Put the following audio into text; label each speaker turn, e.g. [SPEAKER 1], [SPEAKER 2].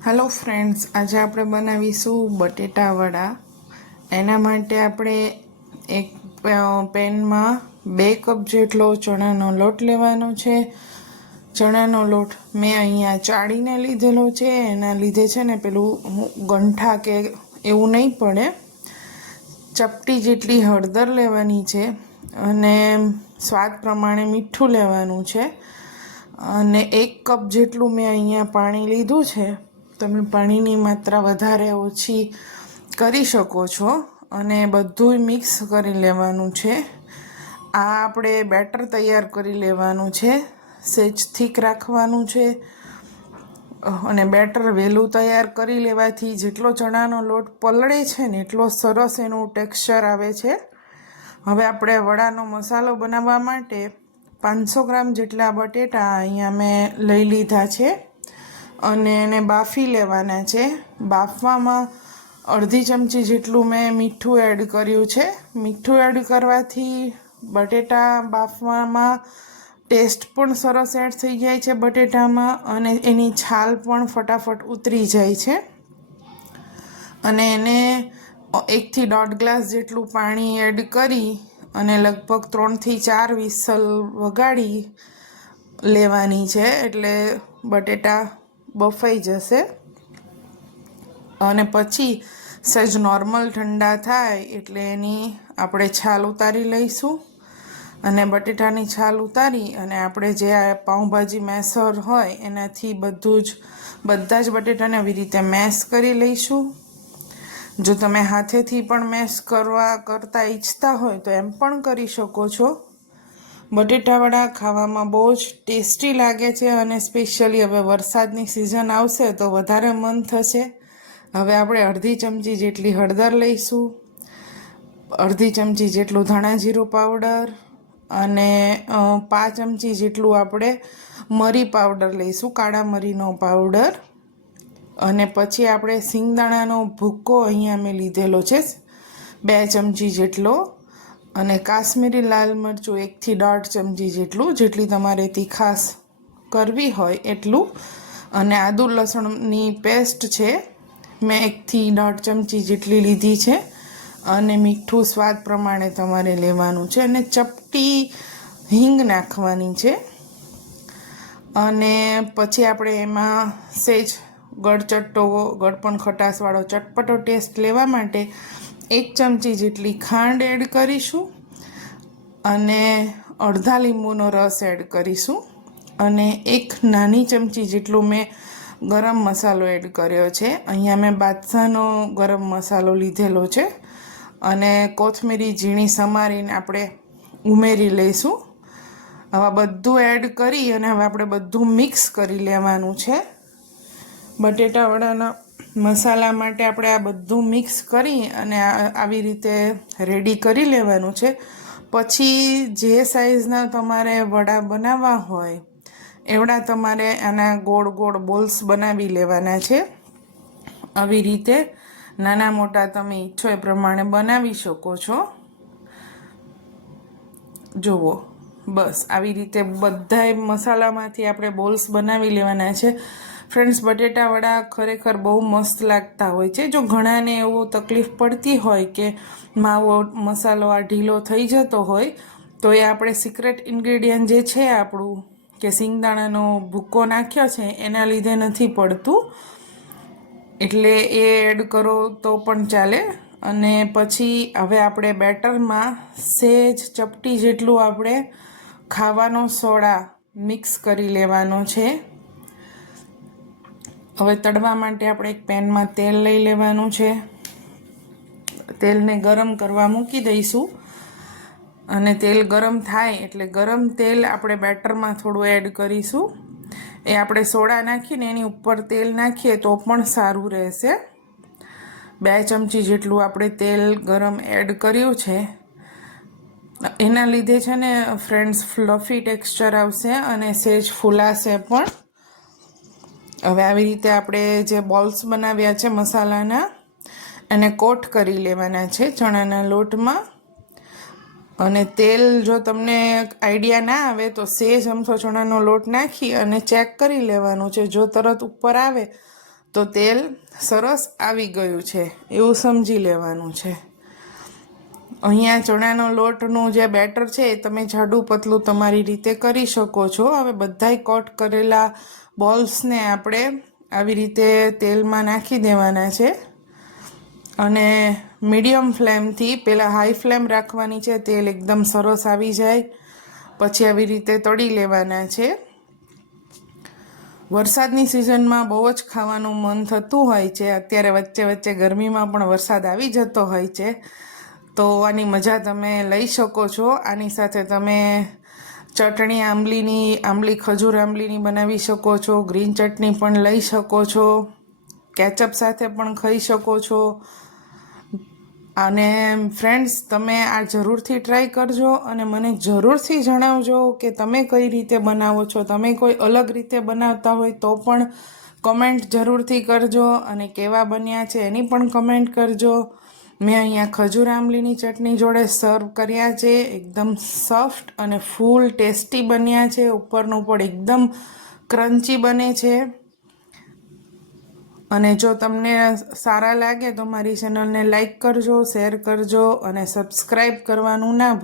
[SPEAKER 1] Hello friends આજે આપણે બનાવીશું બટેટા વડા એના માટે આપણે એક પેનમાં બે કપ જેટલો ચણાનો લોટ લેવાનો છે. ચણાનો લોટ મેં અહીંયા ચાળીને લીધેલો છે. એના લીધે છે ને પેલું ગંઠા કે એવું નહીં પડે. ચપટી જેટલી હળદર લેવાની છે અને સ્વાદ પ્રમાણે મીઠું લેવાનું છે. અને એક કપ જેટલું મેં અહીંયા પાણી લીધું છે. તમે પાણીની માત્રા વધારે ઓછી કરી શકો છો અને બધું મિક્સ કરી લેવાનું છે. આ આપણે બેટર તૈયાર કરી લેવાનું છે. સેજ થીક રાખવાનું છે. અને બેટર વહેલું તૈયાર કરી લેવાથી જેટલો ચણાનો લોટ પલળે છે ને એટલો સરસ એનું ટેક્સચર આવે છે. હવે આપણે વડાનો મસાલો બનાવવા માટે પાંચસો ગ્રામ જેટલા બટેટા અહીંયા મેં લઈ લીધા છે. અને એને બાફી લેવાના છે. બાફવામાં અડધી ચમચી જેટલું મેં મીઠું એડ કર્યું છે. મીઠું એડ કરવાથી બટેટા બાફવામાં ટેસ્ટ પણ સરસ એડ થઈ જાય છે બટેટામાં અને એની છાલ પણ ફટાફટ ઉતરી જાય છે. અને એને એકથી દોઢ ગ્લાસ જેટલું પાણી એડ કરી અને લગભગ ત્રણથી ચાર વિસલ વગાડી લેવાની છે. એટલે બટેટા બફાઈ જશે. અને પછી સહેજ નોર્મલ ઠંડા થાય એટલે એની આપણે છાલ ઉતારી લઈશું. અને બટેટાની છાલ ઉતારી અને આપણે જે આ પાઉંભાજી મેસર હોય એનાથી બધું જ, બધા જ બટેટાને આવી રીતે મેસ કરી લઈશું. જો તમે હાથેથી પણ મેસ કરવા કરતાં ઈચ્છતા હોય તો એમ પણ કરી શકો છો. બટેટાવડા ખાવામાં બહુ જ ટેસ્ટી લાગે છે અને સ્પેશિયલી હવે વરસાદની સિઝન આવશે તો વધારે મન થશે. હવે આપણે અડધી ચમચી જેટલી હળદર લઈશું, અડધી ચમચી જેટલું ધાણા જીરું પાવડર અને પાંચ ચમચી જેટલું આપણે મરી પાવડર લઈશું, કાળા મરીનો પાવડર. અને પછી આપણે સિંગદાણાનો ભૂક્કો અહીંયા મેં લીધેલો છે, બે ચમચી જેટલો અને કાશ્મીરી લાલ મરચું એકથી દોઢ ચમચી જેટલું, જેટલી તમારે તીખાસ કરવી હોય એટલું. અને આદુ લસણની પેસ્ટ છે, મેં એકથી દોઢ ચમચી જેટલી લીધી છે. અને મીઠું સ્વાદ પ્રમાણે તમારે લેવાનું છે અને ચપટી હિંગ નાખવાની છે. અને પછી આપણે એમાં સેજ ગળચટ્ટો, ગળપણ ખટાશવાળો ચટપટો ટેસ્ટ લેવા માટે એક ચમચી જેટલી ખાંડ એડ કરીશું અને અડધા લીંબુનો રસ એડ કરીશું અને એક નાની ચમચી જેટલું મેં ગરમ મસાલો એડ કર્યો છે. અહીંયા મેં બાદશાહનો ગરમ મસાલો લીધેલો છે અને કોથમીરી ઝીણી સમારીને આપણે ઉમેરી લઈશું. હવે બધું એડ કરી અને હવે આપણે બધું મિક્સ કરી લેવાનું છે. બટેટા વડાના મસાલા માટે આપણે આ બધું મિક્સ કરી અને આવી રીતે રેડી કરી લેવાનું છે. પછી જે સાઇઝના તમારે વડા બનાવવા હોય, એવડા તમારે આના ગોળ ગોળ બોલ્સ બનાવી લેવાના છે. આવી રીતે નાના મોટા તમે ઈચ્છો એ પ્રમાણે બનાવી શકો છો. જુઓ, બસ આવી રીતે બધાય મસાલામાંથી આપણે બોલ્સ બનાવી લેવાના છે. ફ્રેન્ડ્સ બટેટા ખરેખર બહુ મસ્ત લાગતા હોય છે. જો ઘણાને એવો તકલીફ પડતી હોય કે માવો, મસાલો આ ઢીલો થઈ જતો હોય, તો એ આપણે સિક્રેટ ઇન્ગ્રેડિયન્ટ જે છે આપણું, કે સિંગદાણાનો ભૂક્કો નાખ્યો છે, એના લીધે નથી પડતું. એટલે એ એડ કરો તો પણ ચાલે. અને પછી હવે આપણે બેટરમાં સેજ, ચપટી જેટલું આપણે ખાવાનો સોડા મિક્સ કરી લેવાનો છે. હવે તળવા માટે આપણે એક પેનમાં તેલ લઈ લેવાનું છે. તેલને ગરમ કરવા મૂકી દઈશું. અને તેલ ગરમ થાય એટલે ગરમ તેલ આપણે બેટરમાં થોડું એડ કરીશું. એ આપણે સોડા નાખીને એની ઉપર તેલ નાખીએ તો પણ સારું રહેશે. બે ચમચી જેટલું આપણે તેલ ગરમ એડ કર્યું છે. એના લીધે છે ને ફ્રેન્ડ્સ, ફ્લફી ટેક્સચર આવશે અને સેજ ફૂલાશે પણ. હવે આવી રીતે આપણે જે બોલ્સ બનાવ્યા છે મસાલાના, એને કોટ કરી લેવાના છે ચણાના લોટમાં. અને તેલ જો તમને આઈડિયા ના આવે તો સેજ ચમચો ચણાનો લોટ નાખી અને ચેક કરી લેવાનું છે. જો તરત ઉપર આવે તો તેલ સરસ આવી ગયું છે. એવું સમજી લેવાનું છે. અહીંયા ચણાનો લોટનું જે બેટર છે એ તમે જાડું પતલું તમારી રીતે કરી શકો છો. હવે બધાય કટ કરેલા બોલ્સને આપણે આવી રીતે તેલમાં નાખી દેવાના છે. અને મીડિયમ ફ્લેમથી પહેલાં હાઈ ફ્લેમ રાખવાની છે, તેલ એકદમ સરસ આવી જાય. પછી આવી રીતે તળી લેવાના છે. વરસાદની સિઝનમાં બહુ જ ખાવાનું મન થતું હોય છે. અત્યારે વચ્ચે વચ્ચે ગરમીમાં પણ વરસાદ આવી જતો હોય છે. તો આની મજા તમે લઈ શકો છો. આની સાથે તમે ચટણી આંબલીની, આંબલી ખજૂર આંબલીની બનાવી શકો છો. ગ્રીન ચટણી પણ લઈ શકો છો. કેચઅપ સાથે પણ ખાઈ શકો છો. અને ફ્રેન્ડ્સ, તમે આ જરૂરથી ટ્રાય કરજો અને મને જરૂરથી જણાવજો કે તમે કઈ રીતે બનાવો છો. તમે કોઈ અલગ રીતે બનાવતા હોય તો પણ કમેન્ટ જરૂરથી કરજો અને કેવા બન્યા છે એની પણ કમેન્ટ કરજો. મેં અહીંયા ખજૂર આંબલીની ચટણી જોડે સર્વ કર્યા છે. એકદમ સોફ્ટ અને ફૂલ ટેસ્ટી બન્યા છે. ઉપરનું પણ એકદમ ક્રન્ચી બને છે. અને જો તમને સારા લાગે તો મારી ચેનલને લાઈક કરજો શેર કરજો અને સબસ્ક્રાઈબ કરવાનું ના